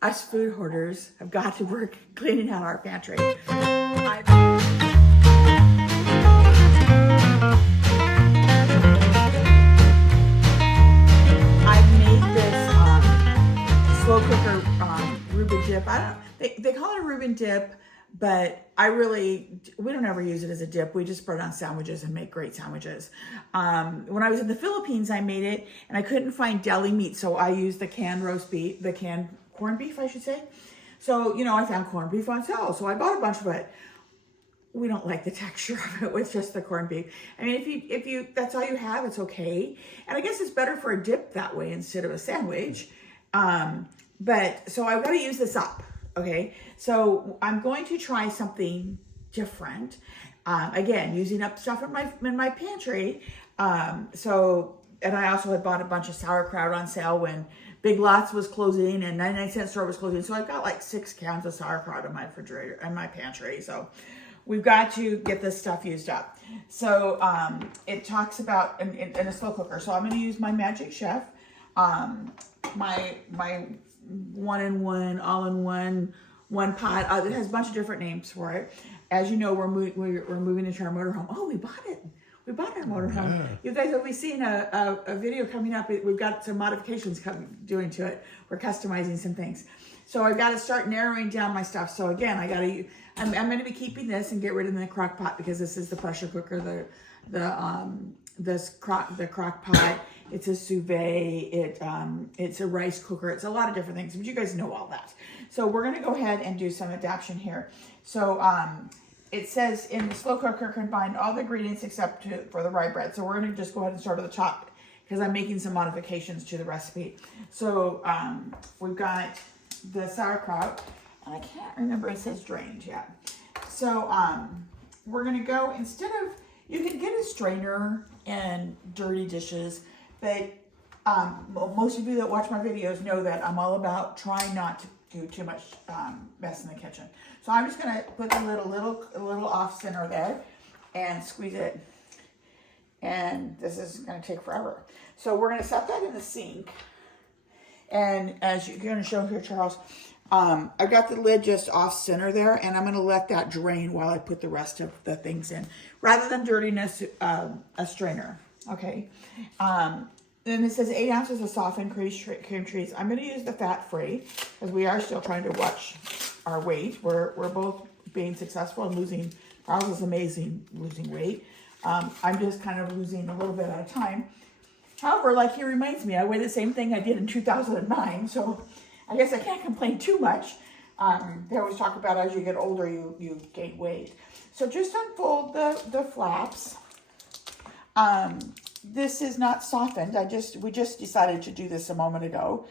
us food hoarders have got to work cleaning out our pantry. I've made this slow cooker Rueben dip. They call it a Rueben dip, but we don't ever use it as a dip. We just put it on sandwiches and make great sandwiches. When I was in the Philippines, I made it and I couldn't find deli meat. So I used the canned roast beef, the canned corned beef, I should say. So, I found corned beef on sale. So I bought a bunch of it. We don't like the texture of it with just the corned beef. I mean, if you that's all you have, it's okay. And I guess it's better for a dip that way instead of a sandwich. But so I've got to use this up. Okay, so I'm going to try something different. Again, using up stuff in my pantry. And I also had bought a bunch of sauerkraut on sale when Big Lots was closing and 99-cent store was closing. So I've got like 6 cans of sauerkraut in my refrigerator, in my pantry. So we've got to get this stuff used up. So it talks about in a slow cooker. So I'm going to use my Magic Chef, my one-in-one, all-in-one, one pot. It has a bunch of different names for it. As you know, we're moving into our motorhome. Oh, we bought it. We bought our motorhome. Yeah. You guys will be seeing a video coming up. We've got some modifications doing to it. We're customizing some things. So I've got to start narrowing down my stuff. So again, I'm going to be keeping this and get rid of the crock pot because this is the pressure cooker, the crock pot. It's a sous vide. It's a rice cooker. It's a lot of different things, but you guys know all that. So we're going to go ahead and do some adaptation here. So it says in the slow cooker, combine all the ingredients except for the rye bread. So we're going to just go ahead and start at the top because I'm making some modifications to the recipe. So we've got the sauerkraut, and I can't remember, it says drained yet. So we're going to go, instead of, you can get a strainer and dirty dishes, but most of you that watch my videos know that I'm all about trying not to do too much mess in the kitchen. So I'm just going to put the lid a little off center there and squeeze it. And this is going to take forever. So we're going to set that in the sink. And as you're going to show here, Charles, I've got the lid just off center there, and I'm going to let that drain while I put the rest of the things in, rather than dirtiness, a strainer. Okay. Then it says 8 ounces of softened cream cheese. I'm going to use the fat-free because we are still trying to watch our weight. We're both being successful and losing. Charles is amazing losing weight. I'm just kind of losing a little bit at a time. However, like he reminds me, I weigh the same thing I did in 2009, so I guess I can't complain too much. They always talk about as you get older, you gain weight. So just unfold the flaps. This is not softened. We just decided to do this a moment ago.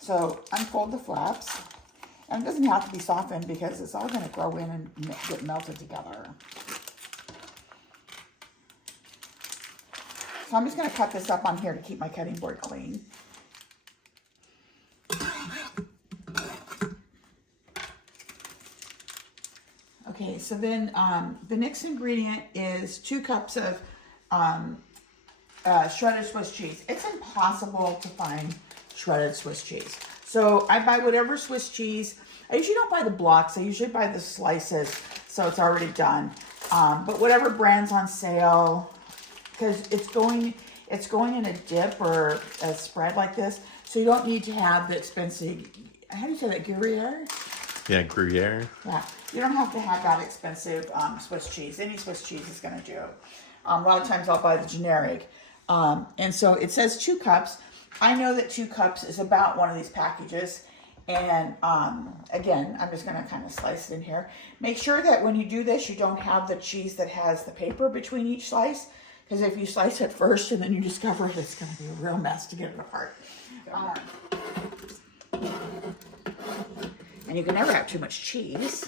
So unfold the flaps. And it doesn't have to be softened because it's all going to grow in and get melted together. So I'm just going to cut this up on here to keep my cutting board clean. Okay, so then the next ingredient is 2 cups of shredded Swiss cheese. It's impossible to find shredded Swiss cheese. So I buy whatever Swiss cheese. I usually don't buy the blocks. I usually buy the slices, so it's already done. But whatever brand's on sale, because it's going in a dip or a spread like this, so you don't need to have the expensive, how do you say that, Gruyere? Yeah, Gruyere. Yeah, you don't have to have that expensive Swiss cheese. Any Swiss cheese is going to do. A lot of times I'll buy the generic. And so it says 2 cups. I know that 2 cups is about one of these packages. And again, I'm just going to kind of slice it in here. Make sure that when you do this, you don't have the cheese that has the paper between each slice. Because if you slice it first and then you discover it, it's going to be a real mess to get it apart. And you can never have too much cheese.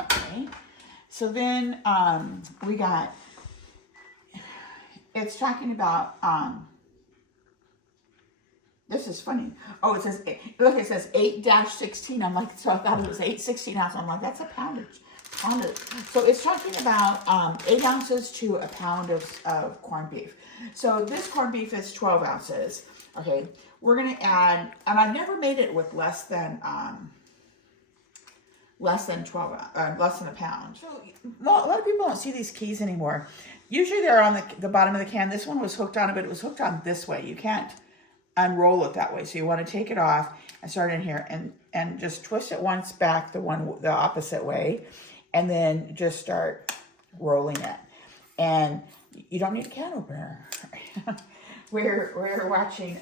Okay. So then we got, it's talking about, this is funny. Oh, it says, look, it says 8-16. I'm like, so I thought it was 8/16 ounce. I'm like, that's a pound So it's talking about 8 ounces to a pound of corned beef. So this corned beef is 12 ounces. Okay, we're gonna add, and I've never made it with less than 12, less than a pound. So a lot of people don't see these keys anymore. Usually they're on the bottom of the can. This one was hooked on it, but it was hooked on this way. You can't unroll it that way. So you want to take it off and start in here and just twist it once back the opposite way, and then just start rolling it. And you don't need a can opener. we're watching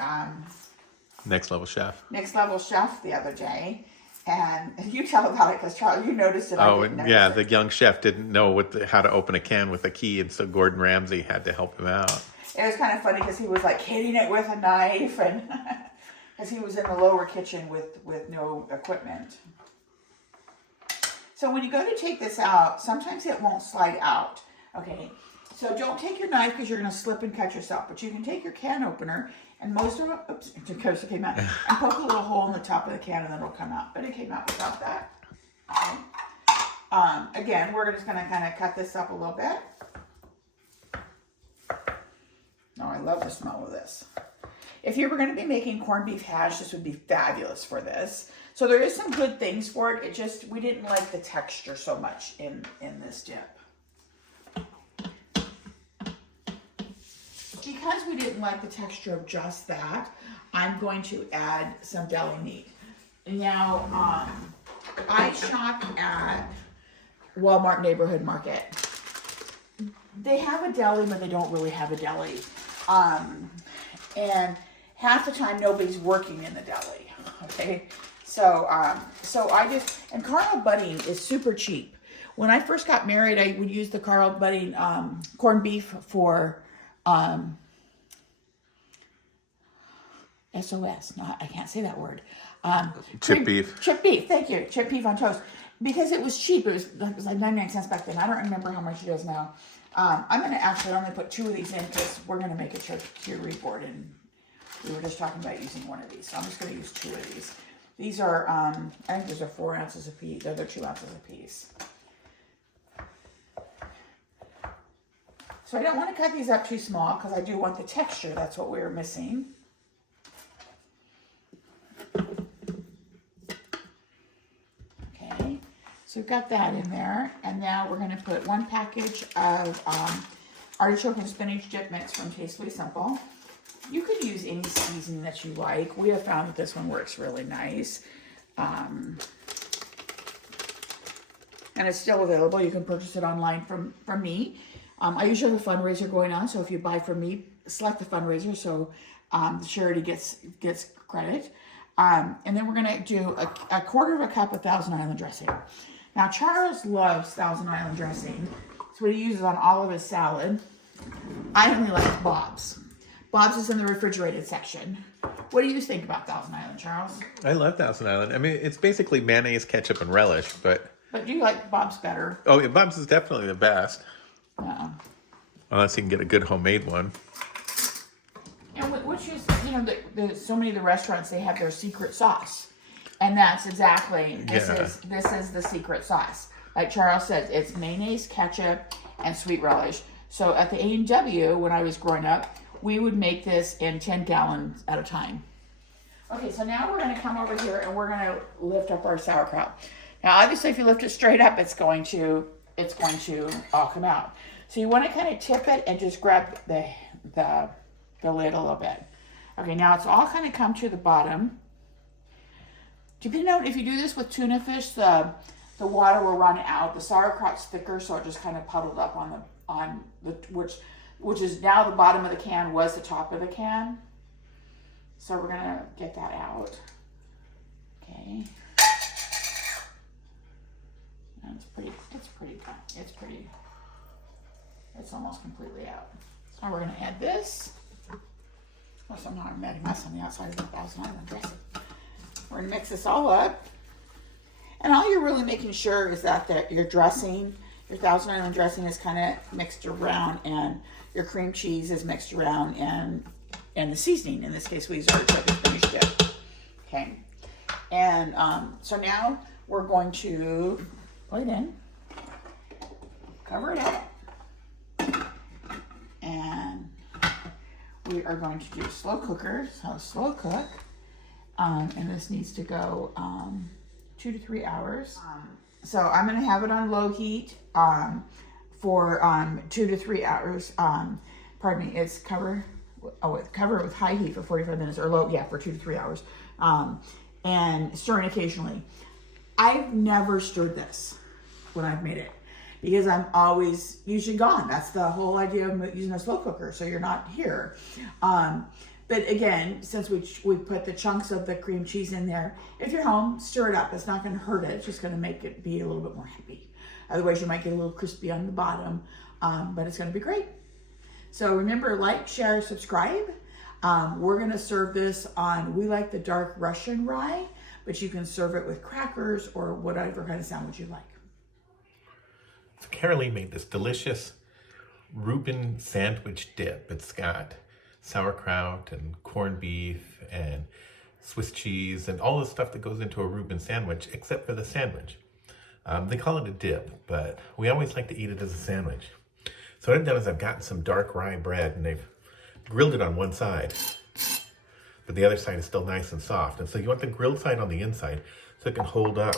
Next Level Chef the other day, and you tell about it because Charlie, you noticed it. Oh, yeah, the young chef didn't know how to open a can with a key, and so Gordon Ramsay had to help him out. It was kind of funny because he was like hitting it with a knife, and because he was in the lower kitchen with no equipment. So when you go to take this out, sometimes it won't slide out. Okay, so don't take your knife because you're going to slip and cut yourself. But you can take your can opener, and most of it, oops, it came out, and poke a little hole in the top of the can, and then it'll come out. But it came out without that. Okay. Again, we're just going to kind of cut this up a little bit. Oh, I love the smell of this. If you were going to be making corned beef hash, this would be fabulous for this. So there is some good things for it. It just, we didn't like the texture so much in this dip. Because we didn't like the texture of just that, I'm going to add some deli meat. Now, I shop at Walmart Neighborhood Market. They have a deli, but they don't really have a deli. And half the time nobody's working in the deli. Okay, so and Carl Budding is super cheap. When I first got married, I would use the Carl Budding corned beef for SOS. I can't say that word. Chip beef. Chip beef. Thank you. Chip beef on toast. Because it was cheap. It was like 99 cents back then. I don't remember how much it is now. I'm going to only put 2 of these in because we're going to make a charcuterie board, and we were just talking about using one of these. So I'm just going to use 2 of these. These are, I think those are 4 ounces apiece. They're 2 ounces apiece. So I don't want to cut these up too small because I do want the texture. That's what we were missing. Okay, so we've got that in there. And now we're going to put 1 package of artichoke and spinach dip mix from Tastefully Simple. You could use any seasoning that you like. We have found that this one works really nice. And it's still available. You can purchase it online from me. I usually have a fundraiser going on, so if you buy from me, select the fundraiser so the charity gets credit. And then we're going to do a 1/4 cup of Thousand Island dressing. Now, Charles loves Thousand Island dressing. It's what he uses on all of his salad. I only like Bob's. Bob's is in the refrigerated section. What do you think about Thousand Island, Charles? I love Thousand Island. I mean, it's basically mayonnaise, ketchup, and relish, but... But do you like Bob's better? Oh, yeah, Bob's is definitely the best. Uh-uh. Unless you can get a good homemade one. And which is, so many of the restaurants, they have their secret sauce. And that's exactly, this is the secret sauce. Like Charles says, it's mayonnaise, ketchup, and sweet relish. So at the A&W, when I was growing up, we would make this in 10 gallons at a time. Okay, so now we're going to come over here and we're going to lift up our sauerkraut. Now, obviously, if you lift it straight up, it's going to all come out. So you want to kind of tip it and just grab the lid a little bit. Okay, now it's all kind of come to the bottom. Depending on if you do this with tuna fish, the water will run out. The sauerkraut's thicker, so it just kind of puddled up on the which is now the bottom of the can was the top of the can. So we're gonna get that out. Okay. And it's almost completely out. So we're gonna add this. Plus I'm not a mess on the outside of the Thousand Island dressing. We're gonna mix this all up. And all you're really making sure is that your dressing, your Thousand Island dressing is kind of mixed around, and your cream cheese is mixed around, and the seasoning, in this case we use artichoke and spinach dip. Okay. And so now we're going to put it in. cover it up. And we are going to do a slow cooker, so slow cook. And this needs to go 2 to 3 hours. So I'm gonna have it on low heat for 2 to 3 hours. Pardon me, it's cover it with high heat for 45 minutes, or low, for 2 to 3 hours. And stirring occasionally. I've never stirred this when I've made it, because I'm always usually gone. That's the whole idea of using a slow cooker, so you're not here. But again, since we put the chunks of the cream cheese in there, if you're home, stir it up. It's not gonna hurt it. It's just gonna make it be a little bit more heavy. Otherwise, you might get a little crispy on the bottom, but it's gonna be great. So remember, like, share, subscribe. We're gonna serve this on, we like the dark Russian rye, but you can serve it with crackers or whatever kind of sandwich you like. So Karalee made this delicious Rueben Sandwich Dip. It's got sauerkraut and corned beef and Swiss cheese and all the stuff that goes into a Rueben sandwich, except for the sandwich. They call it a dip, but we always like to eat it as a sandwich. So what I've done is I've gotten some dark rye bread, and they've grilled it on one side, but the other side is still nice and soft. And so you want the grilled side on the inside so it can hold up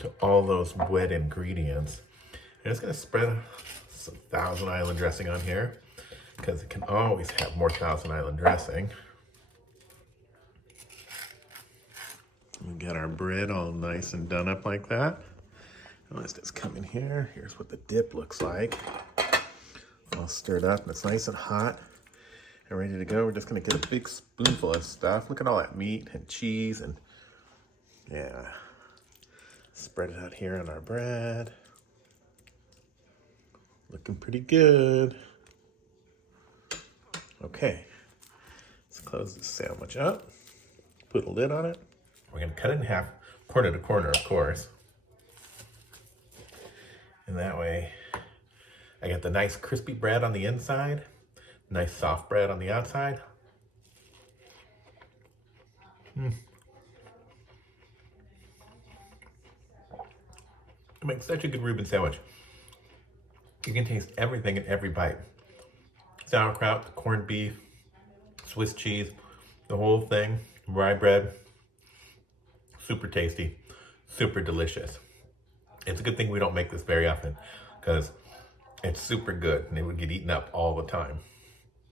to all those wet ingredients. I'm just gonna spread some Thousand Island dressing on here, because it can always have more Thousand Island dressing. We got our bread all nice and done up like that. Let's just come in here. Here's what the dip looks like. All stirred up, and it's nice and hot and ready to go. We're just gonna get a big spoonful of stuff. Look at all that meat and cheese, and spread it out here on our bread. Looking pretty good. Okay, let's close this sandwich up. Put a lid on it. We're gonna cut it in half, corner to corner, of course. And that way, I got the nice crispy bread on the inside, nice soft bread on the outside. It makes such a good Rueben sandwich. You can taste everything in every bite. Sauerkraut, corned beef, Swiss cheese, the whole thing, rye bread. Super tasty, super delicious. It's a good thing we don't make this very often, because it's super good and it would get eaten up all the time.